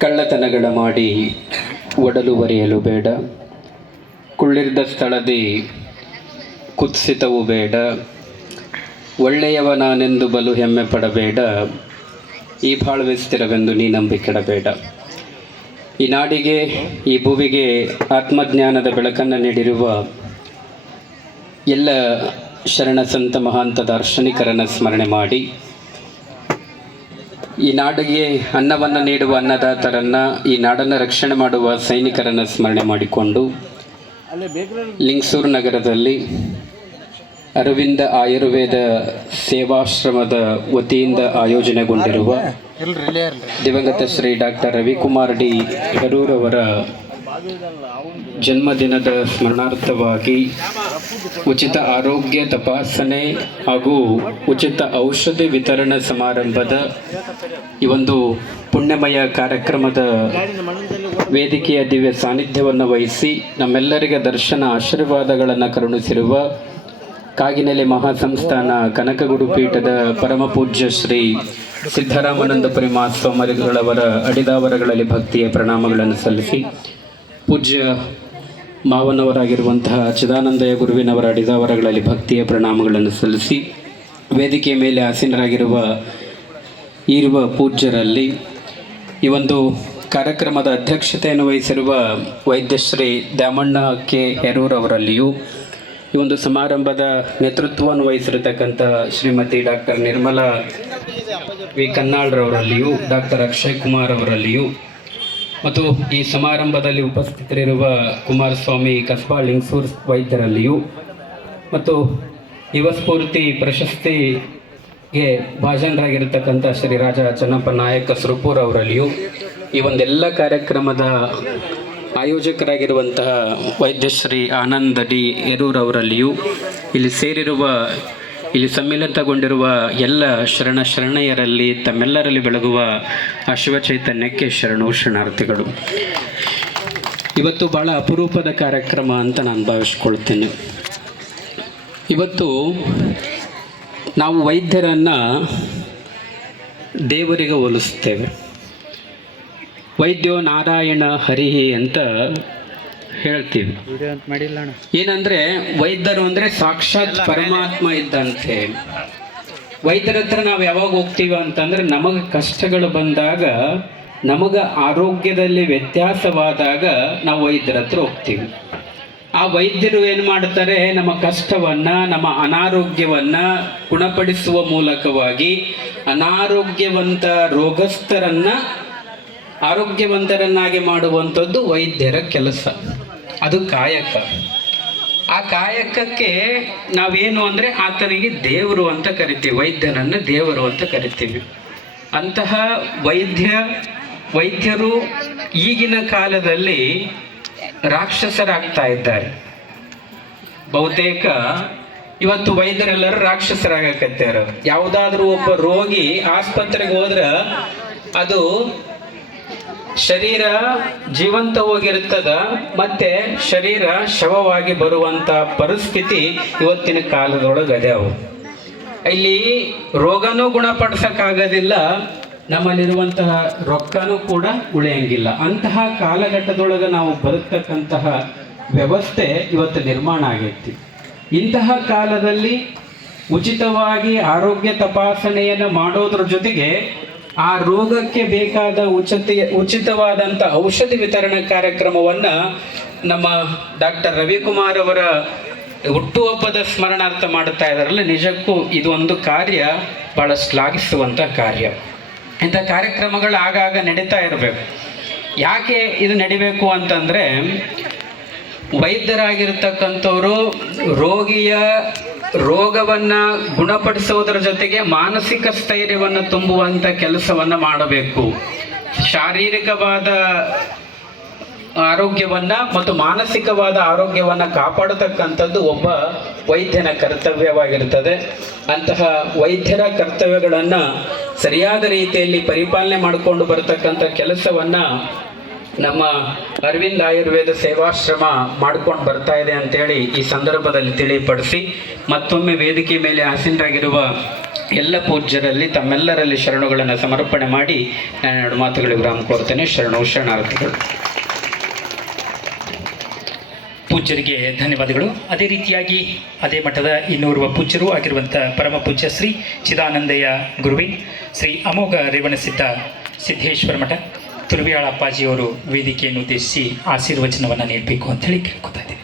ಕಳ್ಳತನಗಳ ಮಾಡಿ ಒಡಲು ಬೇಡ. ಕುಳ್ಳಿರ್ದ ಸ್ಥಳದಿ ಕುತ್ಸಿತವು ಬೇಡ. ಒಳ್ಳೆಯವ ನಾನೆಂದು ಬಲು ಹೆಮ್ಮೆ ಪಡಬೇಡ. ಈ ಬಾಳ್ವೆ ಸ್ಥಿರವೆಂದು ನೀ ನಂಬಿಕೆಡಬೇಡ ಈ ನಾಡಿಗೆ, ಈ ಭುವಿಗೆ ಆತ್ಮಜ್ಞಾನದ ಬೆಳಕನ್ನು ನೀಡಿರುವ ಎಲ್ಲ ಶರಣ ಸಂತ ಮಹಾಂತ ದಾರ್ಶನಿಕರನ್ನು ಸ್ಮರಣೆ ಮಾಡಿ ಈ ನಾಡಿಗೆ ಅನ್ನವನ್ನು ನೀಡುವ ಅನ್ನದಾತರನ್ನು, ಈ ನಾಡನ್ನು ರಕ್ಷಣೆ ಮಾಡುವ ಸೈನಿಕರನ್ನು ಸ್ಮರಣೆ ಮಾಡಿಕೊಂಡು, ಲಿಂಗಸೂರು ನಗರದಲ್ಲಿ ಅರವಿಂದ ಆಯುರ್ವೇದ ಸೇವಾಶ್ರಮದ ವತಿಯಿಂದ ಆಯೋಜನೆಗೊಂಡಿರುವ ದಿವಂಗತ ಶ್ರೀ ಡಾಕ್ಟರ್ ರವಿಕುಮಾರ್ ಡಿ. ಗರೂರವರ ಜನ್ಮದಿನದ ಸ್ಮರಣಾರ್ಥವಾಗಿ ಉಚಿತ ಆರೋಗ್ಯ ತಪಾಸಣೆ ಹಾಗೂ ಉಚಿತ ಔಷಧಿ ವಿತರಣಾ ಸಮಾರಂಭದ ಈ ಒಂದು ಪುಣ್ಯಮಯ ಕಾರ್ಯಕ್ರಮದ ವೇದಿಕೆಯ ದಿವ್ಯ ಸಾನ್ನಿಧ್ಯವನ್ನು ವಹಿಸಿ ನಮ್ಮೆಲ್ಲರಿಗೆ ದರ್ಶನ ಆಶೀರ್ವಾದಗಳನ್ನು ಕರುಣಿಸಿರುವ ಕಾಗಿನೆಲೆ ಮಹಾಸಂಸ್ಥಾನ ಕನಕಗುರು ಪೀಠದ ಪರಮ ಪೂಜ್ಯ ಶ್ರೀ ಸಿದ್ದರಾಮಾನಂದಪುರಿ ಮಹಾಸ್ವಾಮಿಗಳವರ ಅಡಿದಾವರಗಳಲ್ಲಿ ಭಕ್ತಿಯ ಪ್ರಣಾಮಗಳನ್ನು ಸಲ್ಲಿಸಿ ಪೂಜ್ಯ ಮಾವನವರಾಗಿರುವಂತಹ ಚಿದಾನಂದಯ ಗುರುವಿನವರ ಅಡಿದಾವರಗಳಲ್ಲಿ ಭಕ್ತಿಯ ಪ್ರಣಾಮಗಳನ್ನು ಸಲ್ಲಿಸಿ ವೇದಿಕೆಯ ಮೇಲೆ ಆಸೀನರಾಗಿರುವ ಇರುವ ಪೂಜ್ಯರಲ್ಲಿ ಈ ಒಂದು ಕಾರ್ಯಕ್ರಮದ ಅಧ್ಯಕ್ಷತೆಯನ್ನು ವಹಿಸಿರುವ ವೈದ್ಯಶ್ರೀ ದ್ಯಾಮಣ್ಣ ಕೆ ಹೆರೂರವರಲ್ಲಿಯೂ ಈ ಒಂದು ಸಮಾರಂಭದ ನೇತೃತ್ವವನ್ನು ವಹಿಸಿರತಕ್ಕಂಥ ಶ್ರೀಮತಿ ಡಾಕ್ಟರ್ ನಿರ್ಮಲಾ ವಿ. ಕನ್ನಾಳ್ರವರಲ್ಲಿಯೂ ಡಾಕ್ಟರ್ ಅಕ್ಷಯ್ ಕುಮಾರ್ ಅವರಲ್ಲಿಯೂ ಮತ್ತು ಈ ಸಮಾರಂಭದಲ್ಲಿ ಉಪಸ್ಥಿತರಿರುವ ಕುಮಾರಸ್ವಾಮಿ, ಕಸ್ಬಾ, ಲಿಂಗ್ಸೂರ್ ವೈದ್ಯರಲ್ಲಿಯೂ ಮತ್ತು ಯುವ ಸ್ಫೂರ್ತಿ ಪ್ರಶಸ್ತಿಗೆ ಭಾಜನರಾಗಿರತಕ್ಕಂಥ ಶ್ರೀ ರಾಜ ಚನ್ನಪ್ಪ ನಾಯಕ ಸುರಪೂರ್ ಅವರಲ್ಲಿಯೂ ಈ ಒಂದೆಲ್ಲ ಕಾರ್ಯಕ್ರಮದ ಆಯೋಜಕರಾಗಿರುವಂತಹ ವೈದ್ಯಶ್ರೀ ಆನಂದ ಡಿ ಯರೂರವರಲ್ಲಿಯೂ ಇಲ್ಲಿ ಸೇರಿರುವ ಇಲ್ಲಿ ಸಮ್ಮಿಲಿತಗೊಂಡಿರುವ ಎಲ್ಲ ಶರಣ ಶರಣೆಯರಲ್ಲಿ ತಮ್ಮೆಲ್ಲರಲ್ಲಿ ಬೆಳಗುವ ಆ ಶಿವಚೈತನ್ಯಕ್ಕೆ ಶರಣು ಶರಣಾರ್ಥಿಗಳು ಇವತ್ತು ಭಾಳ ಅಪರೂಪದ ಕಾರ್ಯಕ್ರಮ ಅಂತ ನಾನು ಭಾವಿಸ್ಕೊಳ್ತೇನೆ. ಇವತ್ತು ನಾವು ವೈದ್ಯರನ್ನು ದೇವರಿಗೆ ಹೋಲಿಸ್ತೇವೆ ವೈದ್ಯೋ ನಾರಾಯಣ ಹರಿಹಿ ಅಂತ ಹೇಳ್ತೀವಿ ಏನಂದ್ರೆ ವೈದ್ಯರು ಅಂದ್ರೆ ಸಾಕ್ಷಾತ್ ಪರಮಾತ್ಮ ಇದ್ದಂತೆ. ವೈದ್ಯರ ಹತ್ರ ನಾವು ಯಾವಾಗ ಹೋಗ್ತೀವ ಅಂತಂದ್ರೆ ನಮಗೆ ಕಷ್ಟಗಳು ಬಂದಾಗ ನಮಗೆ ಆರೋಗ್ಯದಲ್ಲಿ ವ್ಯತ್ಯಾಸವಾದಾಗ ನಾವು ವೈದ್ಯರ ಹತ್ರ ಹೋಗ್ತೀವಿ. ಆ ವೈದ್ಯರು ಏನು ಮಾಡ್ತಾರೆ ನಮ್ಮ ಕಷ್ಟವನ್ನು ನಮ್ಮ ಅನಾರೋಗ್ಯವನ್ನು ಗುಣಪಡಿಸುವ ಮೂಲಕವಾಗಿ ಅನಾರೋಗ್ಯವಂತ ರೋಗಸ್ಥರನ್ನು ಆರೋಗ್ಯವಂತರನ್ನಾಗಿ ಮಾಡುವಂಥದ್ದು ವೈದ್ಯರ ಕೆಲಸ. ಅದು ಕಾಯಕ. ಆ ಕಾಯಕಕ್ಕೆ ನಾವೇನು ಅಂದರೆ ಆತನಿಗೆ ದೇವರು ಅಂತ ಕರಿತೀವಿ, ವೈದ್ಯನನ್ನು ದೇವರು ಅಂತ ಕರಿತೀವಿ. ಅಂತಹ ವೈದ್ಯ, ವೈದ್ಯರು ಈಗಿನ ಕಾಲದಲ್ಲಿ ರಾಕ್ಷಸರಾಗ್ತಾ ಇದ್ದಾರೆ ಬಹುತೇಕ ಇವತ್ತು ವೈದ್ಯರೆಲ್ಲರೂ ರಾಕ್ಷಸರಾಗಕತ್ಯಾರ. ಯಾವುದಾದ್ರೂ ಒಬ್ಬ ರೋಗಿ ಆಸ್ಪತ್ರೆಗೆ ಹೋದ್ರೆ ಅದು ಶರೀರ ಜೀವಂತ ಹೋಗಿರ್ತದ ಮತ್ತೆ ಶರೀರ ಶವವಾಗಿ ಬರುವಂತ ಪರಿಸ್ಥಿತಿ ಇವತ್ತಿನ ಕಾಲದೊಳಗೆ ಅದ್ಯಾವು ಇಲ್ಲಿ ರೋಗನೂ ಗುಣಪಡಿಸಕ್ಕಾಗೋದಿಲ್ಲ, ನಮ್ಮಲ್ಲಿರುವಂತಹ ರೊಕ್ಕನೂ ಕೂಡ ಉಳಿಯಂಗಿಲ್ಲ. ಅಂತಹ ಕಾಲಘಟ್ಟದೊಳಗೆ ನಾವು ಬದುಕ್ತಕ್ಕಂತಹ ವ್ಯವಸ್ಥೆ ಇವತ್ತು ನಿರ್ಮಾಣ ಆಗೈತಿ. ಇಂತಹ ಕಾಲದಲ್ಲಿ ಉಚಿತವಾಗಿ ಆರೋಗ್ಯ ತಪಾಸಣೆಯನ್ನು ಮಾಡೋದ್ರ ಜೊತೆಗೆ ಆ ರೋಗಕ್ಕೆ ಬೇಕಾದ ಉಚಿತ ಉಚಿತವಾದಂಥ ಔಷಧಿ ವಿತರಣಾ ಕಾರ್ಯಕ್ರಮವನ್ನು ನಮ್ಮ ಡಾಕ್ಟರ್ ರವಿಕುಮಾರ್ ಅವರ ಹುಟ್ಟುಹಬ್ಬದ ಸ್ಮರಣಾರ್ಥ ಮಾಡುತ್ತಾ ಇದ್ದಾರಲ್ಲ, ನಿಜಕ್ಕೂ ಇದೊಂದು ಕಾರ್ಯ, ಬಹಳ ಶ್ಲಾಘಿಸುವಂಥ ಕಾರ್ಯ. ಇಂಥ ಕಾರ್ಯಕ್ರಮಗಳು ಆಗಾಗ ನಡೀತಾ ಇರಬೇಕು. ಯಾಕೆ ಇದು ನಡಿಬೇಕು ಅಂತಂದರೆ ವೈದ್ಯರಾಗಿರ್ತಕ್ಕಂಥವರು ರೋಗಿಯ ರೋಗವನ್ನ ಗುಣಪಡಿಸುವುದರ ಜೊತೆಗೆ ಮಾನಸಿಕ ಸ್ಥೈರ್ಯವನ್ನು ತುಂಬುವಂಥ ಕೆಲಸವನ್ನ ಮಾಡಬೇಕು. ಶಾರೀರಿಕವಾದ ಆರೋಗ್ಯವನ್ನ ಮತ್ತು ಮಾನಸಿಕವಾದ ಆರೋಗ್ಯವನ್ನ ಕಾಪಾಡತಕ್ಕಂಥದ್ದು ಒಬ್ಬ ವೈದ್ಯನ ಕರ್ತವ್ಯವಾಗಿರ್ತದೆ ಅಂತಹ ವೈದ್ಯರ ಕರ್ತವ್ಯಗಳನ್ನು ಸರಿಯಾದ ರೀತಿಯಲ್ಲಿ ಪರಿಪಾಲನೆ ಮಾಡಿಕೊಂಡು ಬರತಕ್ಕಂಥ ಕೆಲಸವನ್ನ ನಮ್ಮ ಅರವಿಂದ್ ಆಯುರ್ವೇದ ಸೇವಾಶ್ರಮ ಮಾಡ್ಕೊಂಡು ಬರ್ತಾ ಇದೆ ಅಂತೇಳಿ ಈ ಸಂದರ್ಭದಲ್ಲಿ ತಿಳಿಪಡಿಸಿ, ಮತ್ತೊಮ್ಮೆ ವೇದಿಕೆ ಮೇಲೆ ಆಸೀನರಾಗಿರುವ ಎಲ್ಲ ಪೂಜ್ಯರಲ್ಲಿ ತಮ್ಮೆಲ್ಲರಲ್ಲಿ ಶರಣುಗಳನ್ನು ಸಮರ್ಪಣೆ ಮಾಡಿ ನಾನು ಎರಡು ಮಾತುಗಳಿಗೆ ವಿರಾಮ ಕೋರ್ತೇನೆ ಶರಣು ಶರಣಾರ್ಥಿಗಳು. ಪೂಜ್ಯರಿಗೆ ಧನ್ಯವಾದಗಳು. ಅದೇ ರೀತಿಯಾಗಿ ಅದೇ ಮಠದ ಇನ್ನೋರ್ವ ಪೂಜ್ಯರು ಆಗಿರುವಂಥ ಪರಮ ಪೂಜ್ಯ ಶ್ರೀ ಚಿದಾನಂದಯ್ಯ ಗುರುವಿ, ಶ್ರೀ ಅಮೋಘ ರೇವಣಸಿದ್ಧ ಸಿದ್ದೇಶ್ವರ ಮಠ. ತುರುವಿಯಾಳ ಅಪ್ಪಾಜಿಯವರು ವೇದಿಕೆಯನ್ನು ಉದ್ದೇಶಿಸಿ ಆಶೀರ್ವಚನವನ್ನು ನೀಡಬೇಕು ಅಂತ ಹೇಳಿ ಕೇಳ್ಕೊತಾ ಇದ್ದೀನಿ.